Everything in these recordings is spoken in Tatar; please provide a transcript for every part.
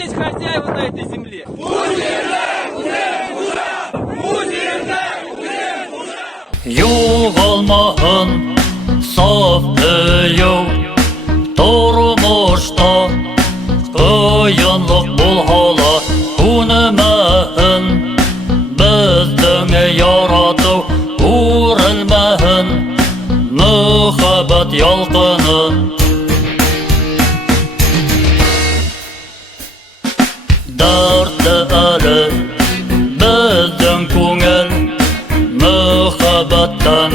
здесь хозяева на этой земле. Югалмаган саф өйөу Тормышта кыйынлык булһала Күнемәһен Бездең ярату Үрелмәһен Мөхәббәт ялкыны Дәртле әле Бездең күңел Мөхәббәттән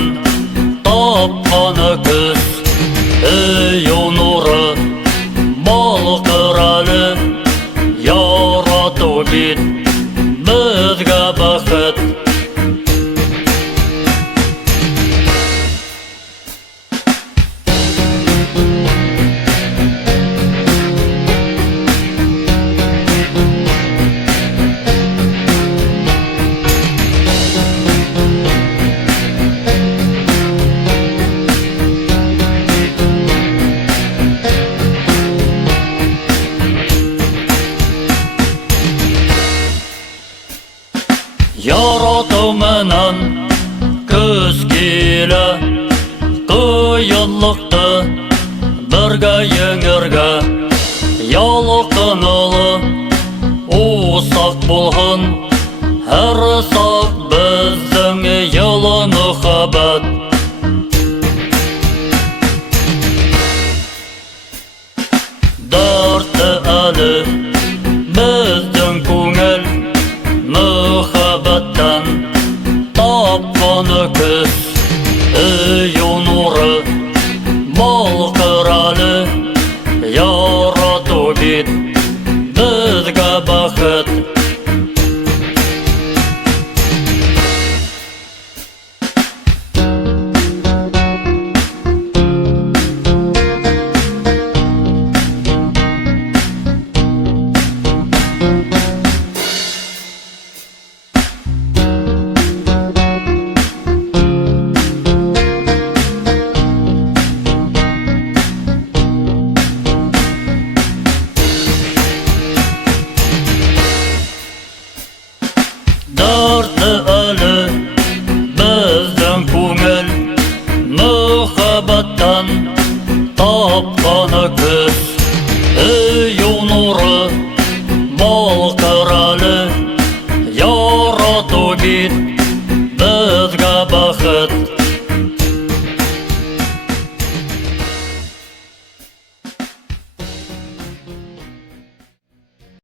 тапканы көз Өйү нуры балкыр әле Ярату бит безгә бәхет Ярату менән көз килә Кыйынлыкты бергә еңәргә Ялкынлы усак булһын Һәр сак бездең йылы мөхәббәт Дәртле әле бездең күңел Мөхәббәттән тапканы көз Өйү нуры балкыр әле Ярату бит безгә бәхет Дәртле әле бездең күңел Мөхәббәттән тапканы көз Өйү нуры балкыр әле Ярату бит